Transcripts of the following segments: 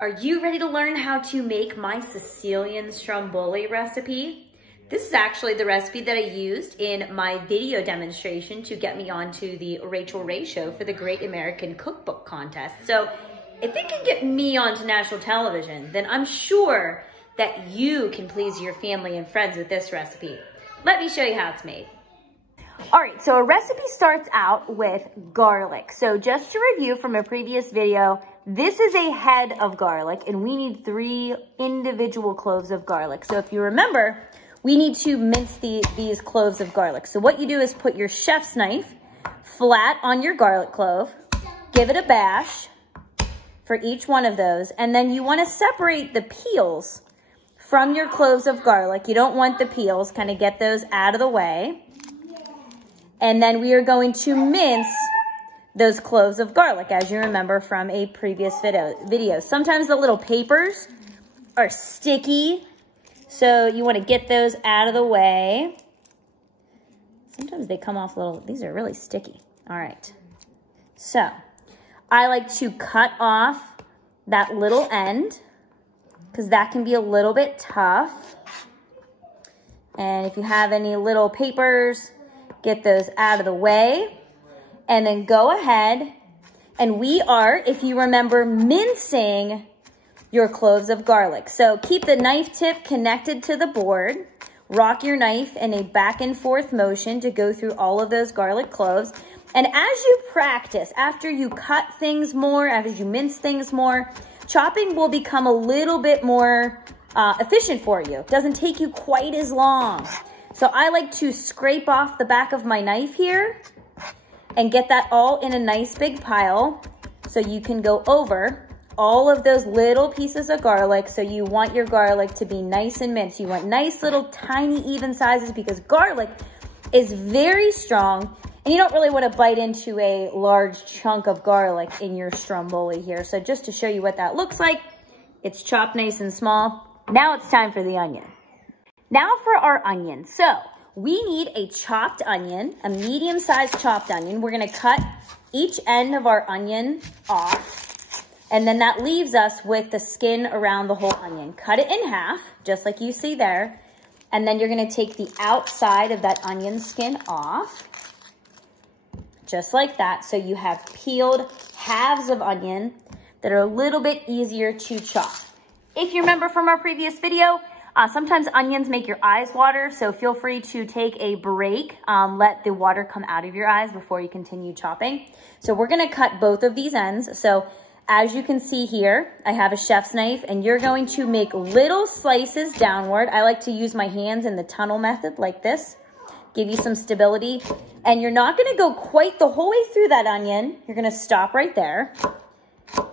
Are you ready to learn how to make my Sicilian Stromboli recipe? This is actually the recipe that I used in my video demonstration to get me onto the Rachel Ray show for the Great American Cookbook Contest. So if it can get me onto national television, then I'm sure that you can please your family and friends with this recipe. Let me show you how it's made. All right, so a recipe starts out with garlic. So just to review from a previous video, this is a head of garlic and we need 3 individual cloves of garlic. So if you remember, we need to mince these cloves of garlic. So what you do is put your chef's knife flat on your garlic clove, give it a bash for each one of those, and then you want to separate the peels from your cloves of garlic. You don't want the peels, kind of get those out of the way. And then we are going to mince those cloves of garlic, as you remember from a previous video. Sometimes the little papers are sticky, so you want to get those out of the way. Sometimes they come off these are really sticky. All right. So I like to cut off that little end because that can be a little bit tough. And if you have any little papers, get those out of the way. And then go ahead, and we are, if you remember, mincing your cloves of garlic. So keep the knife tip connected to the board. Rock your knife in a back and forth motion to go through all of those garlic cloves. And as you practice, after you cut things more, after you mince things more, chopping will become a little bit more efficient for you. It doesn't take you quite as long. So I like to scrape off the back of my knife here and get that all in a nice big pile so you can go over all of those little pieces of garlic. So you want your garlic to be nice and minced. You want nice little tiny even sizes because garlic is very strong and you don't really want to bite into a large chunk of garlic in your stromboli here. So just to show you what that looks like, it's chopped nice and small. Now it's time for the onion. Now for our onion. So we need a chopped onion, a medium-sized chopped onion. We're gonna cut each end of our onion off, and then that leaves us with the skin around the whole onion. Cut it in half, just like you see there, and then you're gonna take the outside of that onion skin off, just like that, so you have peeled halves of onion that are a little bit easier to chop. If you remember from our previous video, sometimes onions make your eyes water, so feel free to take a break. Let the water come out of your eyes before you continue chopping. So we're gonna cut both of these ends. So as you can see here, I have a chef's knife and you're going to make little slices downward. I like to use my hands in the tunnel method like this, give you some stability. And you're not gonna go quite the whole way through that onion. You're gonna stop right there,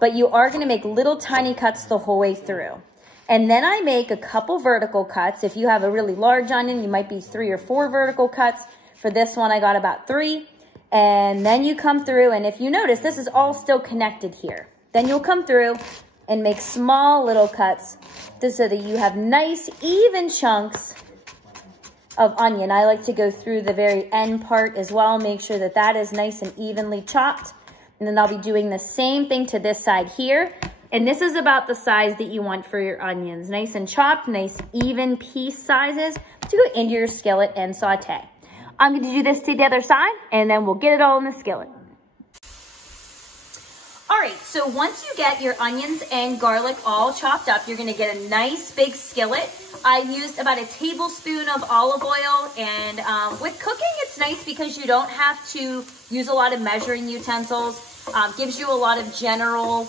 but you are gonna make little tiny cuts the whole way through. And then I make a couple vertical cuts. If you have a really large onion, you might be 3 or 4 vertical cuts. For this one, I got about 3. And then you come through, and if you notice, this is all still connected here. Then you'll come through and make small little cuts so that you have nice, even chunks of onion. I like to go through the very end part as well, make sure that that is nice and evenly chopped. And then I'll be doing the same thing to this side here. And this is about the size that you want for your onions. Nice and chopped, nice even piece sizes to go into your skillet and saute. I'm gonna do this to the other side and then we'll get it all in the skillet. All right, so once you get your onions and garlic all chopped up, you're gonna get a nice big skillet. I used about a tablespoon of olive oil, and with cooking, it's nice because you don't have to use a lot of measuring utensils. Gives you a lot of general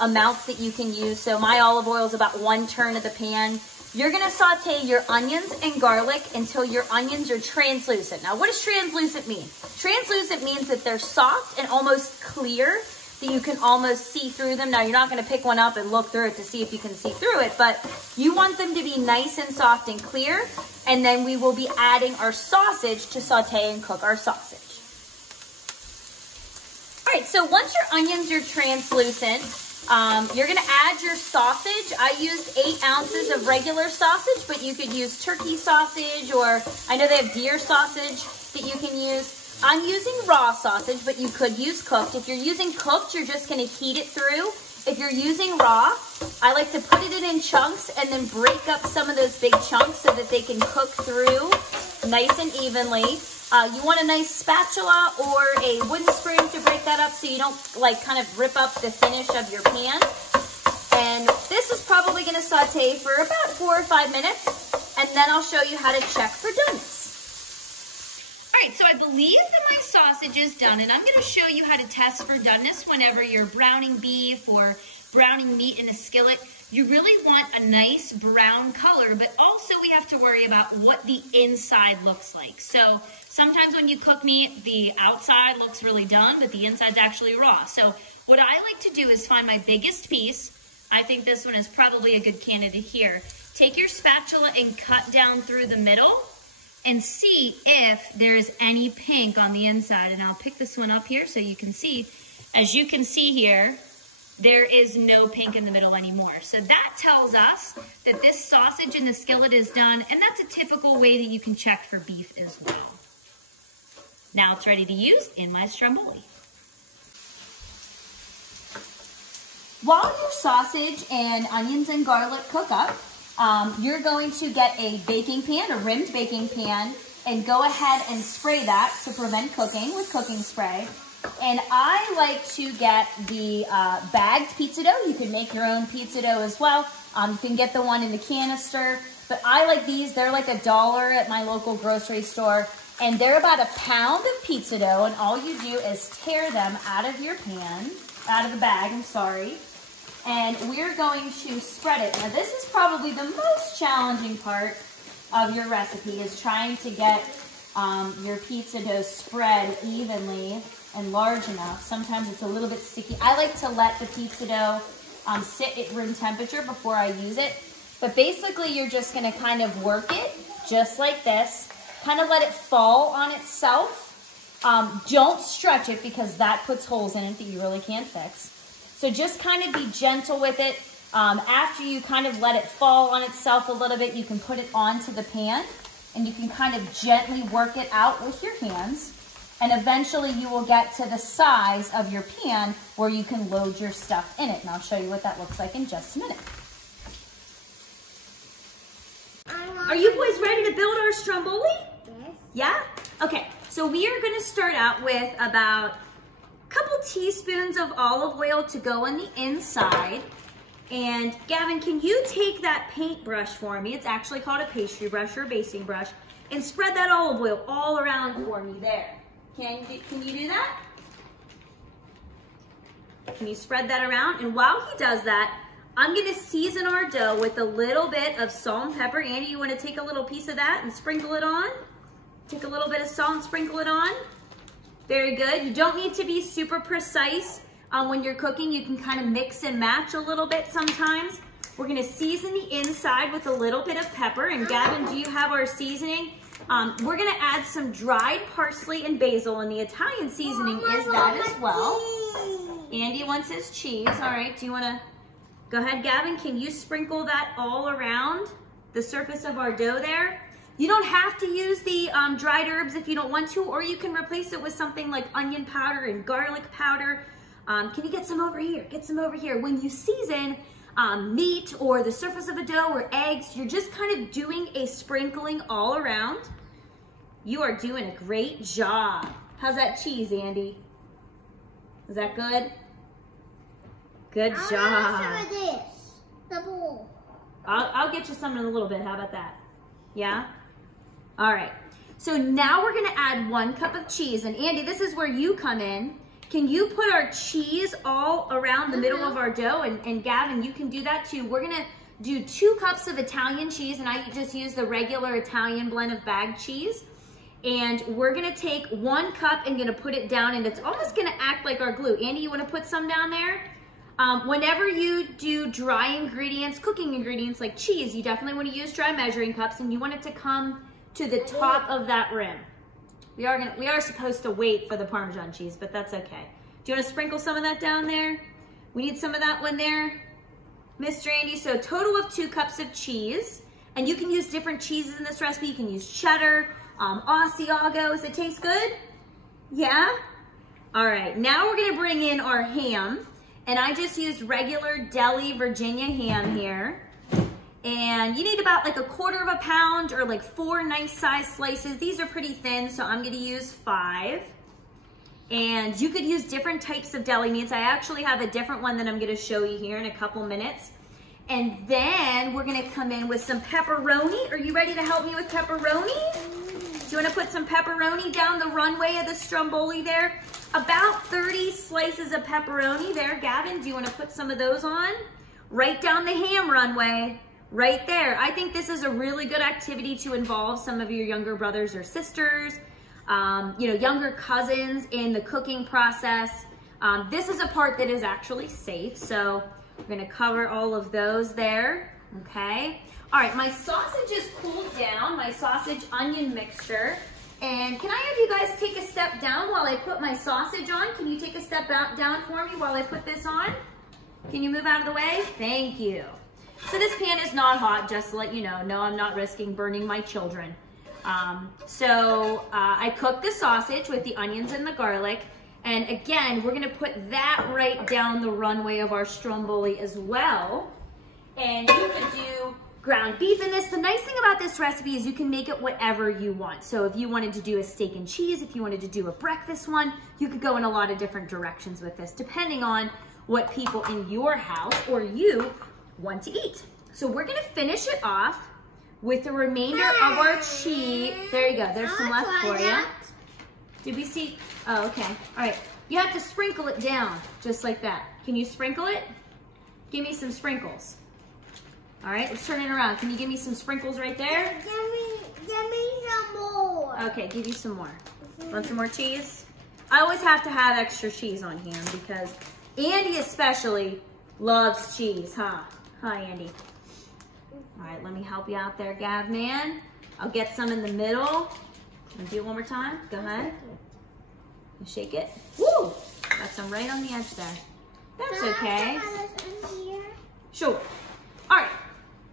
amounts that you can use. So my olive oil is about 1 turn of the pan. You're gonna saute your onions and garlic until your onions are translucent. Now, what does translucent mean? Translucent means that they're soft and almost clear, that you can almost see through them. Now, you're not gonna pick one up and look through it to see if you can see through it, but you want them to be nice and soft and clear, and then we will be adding our sausage to saute and cook our sausage. All right, so once your onions are translucent, you're gonna add your sausage. I used 8 ounces of regular sausage, but you could use turkey sausage, or I know they have deer sausage that you can use. I'm using raw sausage, but you could use cooked. If you're using cooked, you're just gonna heat it through. If you're using raw, I like to put it in chunks and then break up some of those big chunks so that they can cook through nice and evenly. You want a nice spatula or a wooden spoon to break that up so you don't like kind of rip up the finish of your pan. And this is probably going to saute for about 4 or 5 minutes, and then I'll show you how to check for doneness. All right, so I believe that my sausage is done, and I'm going to show you how to test for doneness whenever you're browning beef or browning meat in a skillet. You really want a nice brown color, but also we have to worry about what the inside looks like. So sometimes when you cook meat, the outside looks really done, but the inside's actually raw. So what I like to do is find my biggest piece. I think this one is probably a good candidate here. Take your spatula and cut down through the middle and see if there's any pink on the inside. And I'll pick this one up here so you can see. As you can see here, there is no pink in the middle anymore. So that tells us that this sausage in the skillet is done, and that's a typical way that you can check for beef as well. Now it's ready to use in my stromboli. While your sausage and onions and garlic cook up, you're going to get a baking pan, a rimmed baking pan, and go ahead and spray that to prevent cooking with cooking spray. And I like to get the bagged pizza dough. You can make your own pizza dough as well. You can get the one in the canister, but I like these. They're like $1 at my local grocery store, and they're about a pound of pizza dough, and all you do is tear them out of your pan, out of the bag, I'm sorry. And we're going to spread it. Now this is probably the most challenging part of your recipe, is trying to get your pizza dough spread evenly and large enough. Sometimes it's a little bit sticky. I like to let the pizza dough sit at room temperature before I use it. But basically you're just gonna kind of work it just like this, kind of let it fall on itself. Don't stretch it because that puts holes in it that you really can't fix. So just kind of be gentle with it. After you kind of let it fall on itself a little bit, you can put it onto the pan and you can kind of gently work it out with your hands. And eventually you will get to the size of your pan where you can load your stuff in it. And I'll show you what that looks like in just a minute. Are you boys ready to build our stromboli? Yes. Yeah? Okay, so we are gonna start out with about a couple teaspoons of olive oil to go on the inside. And Gavin, can you take that paintbrush for me? It's actually called a pastry brush or a basting brush, and spread that olive oil all around for me there. Can you do that? Can you spread that around? And while he does that, I'm gonna season our dough with a little bit of salt and pepper. Andy, you wanna take a little piece of that and sprinkle it on? Take a little bit of salt and sprinkle it on. Very good. You don't need to be super precise when you're cooking. You can kind of mix and match a little bit sometimes. We're gonna season the inside with a little bit of pepper. And Gavin, do you have our seasoning? We're gonna add some dried parsley and basil, and the Italian seasoning is that as well. Andy wants his cheese. All right, do you wanna, go ahead, Gavin, can you sprinkle that all around the surface of our dough there? You don't have to use the dried herbs if you don't want to, or you can replace it with something like onion powder and garlic powder. Can you get some over here? Get some over here. When you season meat or the surface of a dough or eggs, you're just kind of doing a sprinkling all around. You are doing a great job. How's that cheese, Andy? Is that good? Good job. I want some of this. The bowl. I'll get you some in a little bit. How about that? Yeah? All right. So now we're going to add 1 cup of cheese. And Andy, this is where you come in. Can you put our cheese all around the middle of our dough? And Gavin, you can do that too. We're going to do 2 cups of Italian cheese, and I just use the regular Italian blend of bagged cheese. And we're going to take 1 cup and going to put it down, and it's almost going to act like our glue. Andy, you want to put some down there? Whenever you do dry ingredients, cooking ingredients like cheese, you definitely want to use dry measuring cups, and you want it to come to the top of that rim. We are supposed to wait for the Parmesan cheese, but that's okay. Do you want to sprinkle some of that down there? We need some of that one there, Mr. Andy. So a total of 2 cups of cheese, and you can use different cheeses in this recipe. You can use cheddar, Asiago. Does it taste good? Yeah? All right, now we're gonna bring in our ham. And I just used regular deli Virginia ham here. And you need about like 1/4 pound or like 4 nice size slices. These are pretty thin, so I'm gonna use 5. And you could use different types of deli meats. I actually have a different one that I'm gonna show you here in a couple minutes. And then we're gonna come in with some pepperoni. Are you ready to help me with pepperoni? Do you wanna put some pepperoni down the runway of the Stromboli there? About 30 slices of pepperoni there. Gavin, do you wanna put some of those on? Right down the ham runway, right there. I think this is a really good activity to involve some of your younger brothers or sisters, you know, younger cousins in the cooking process. This is a part that is actually safe, so we're gonna cover all of those there, okay? All right, my sausage is cooled down, my sausage onion mixture. And can I have you guys take a step down while I put my sausage on? Can you take a step down for me while I put this on? Can you move out of the way? Thank you. So this pan is not hot, just to let you know. No, I'm not risking burning my children. I cooked the sausage with the onions and the garlic. And again, we're gonna put that right down the runway of our Stromboli as well. And you could do ground beef in this. The nice thing about this recipe is you can make it whatever you want. So if you wanted to do a steak and cheese, if you wanted to do a breakfast one, you could go in a lot of different directions with this, depending on what people in your house or you want to eat. So we're gonna finish it off with the remainder of our cheese. There you go, there's some left for you. Did we see? Oh, okay, all right. You have to sprinkle it down, just like that. Can you sprinkle it? Give me some sprinkles. All right, let's turn it around. Can you give me some sprinkles right there? Give me some more. Okay, give you some more. Want some more cheese? I always have to have extra cheese on hand because Andy especially loves cheese, huh? Hi, Andy. All right, let me help you out there, Gav man. I'll get some in the middle. And do it one more time. Go ahead. And shake it. Woo! Got some right on the edge there. That's okay. Sure. All right.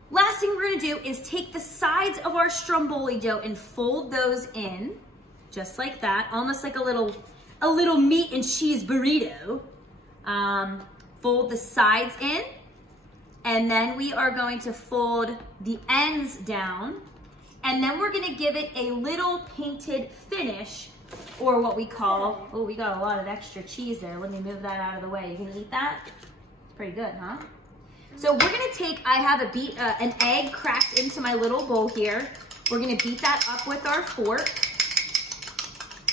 Last thing we're gonna do is take the sides of our Stromboli dough and fold those in, just like that, almost like a little meat and cheese burrito. Fold the sides in, and then we are going to fold the ends down, and then we're gonna give it a little painted finish, or what we call, oh, we got a lot of extra cheese there. Let me move that out of the way. You gonna eat that? It's pretty good, huh? So we're gonna take, I have an egg cracked into my little bowl here. We're gonna beat that up with our fork.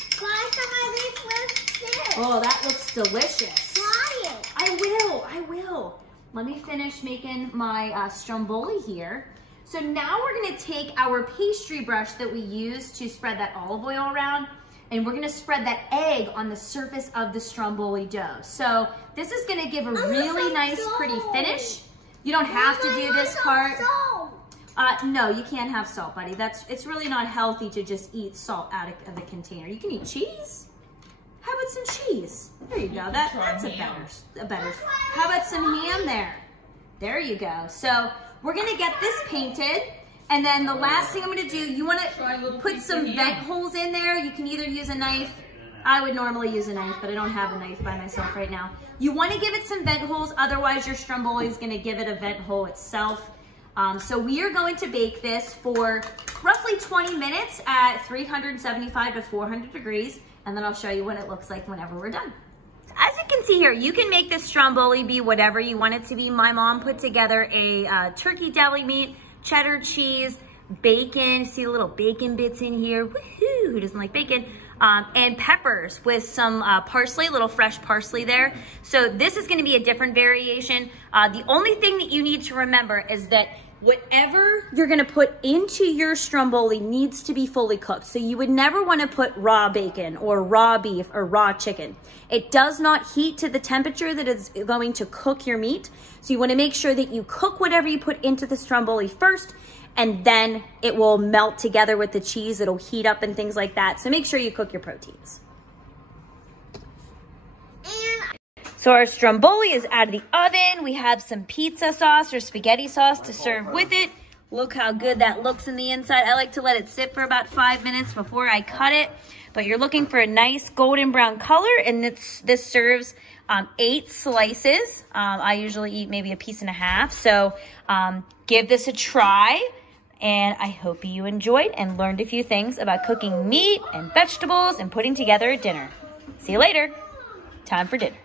Try some of this with this. Oh, that looks delicious. Try it. I will. Let me finish making my Stromboli here. So now we're gonna take our pastry brush that we used to spread that olive oil around, and we're gonna spread that egg on the surface of the Stromboli dough. So this is gonna give a really nice, pretty finish. You don't have to do this part. No, you can't have salt, buddy. It's really not healthy to just eat salt out of the container. You can eat cheese. How about some cheese? There you go. That's a better. How about some ham there? There you go. So we're gonna get this painted, and then the last thing I'm gonna do, you wanna put some vent holes in there. You can either use a knife. I would normally use a knife, but I don't have a knife by myself right now. You wanna give it some vent holes, otherwise your Stromboli is gonna give it a vent hole itself. So we are going to bake this for roughly 20 minutes at 375 to 400 degrees, and then I'll show you what it looks like whenever we're done. As you can see here, you can make this Stromboli be whatever you want it to be. My mom put together a turkey deli meat, cheddar cheese, bacon, see the little bacon bits in here, woohoo, who doesn't like bacon? And peppers with some parsley, little fresh parsley there. So this is gonna be a different variation. The only thing that you need to remember is that whatever you're gonna put into your Stromboli needs to be fully cooked. So you would never wanna put raw bacon or raw beef or raw chicken. It does not heat to the temperature that is going to cook your meat. So you wanna make sure that you cook whatever you put into the Stromboli first, and then it will melt together with the cheese. It'll heat up and things like that. So make sure you cook your proteins. So our Stromboli is out of the oven. We have some pizza sauce or spaghetti sauce to serve with it. Look how good that looks in the inside. I like to let it sit for about 5 minutes before I cut it. But you're looking for a nice golden brown color, and this serves 8 slices. I usually eat maybe a piece and a half. So give this a try, and I hope you enjoyed and learned a few things about cooking meat and vegetables and putting together a dinner. See you later. Time for dinner.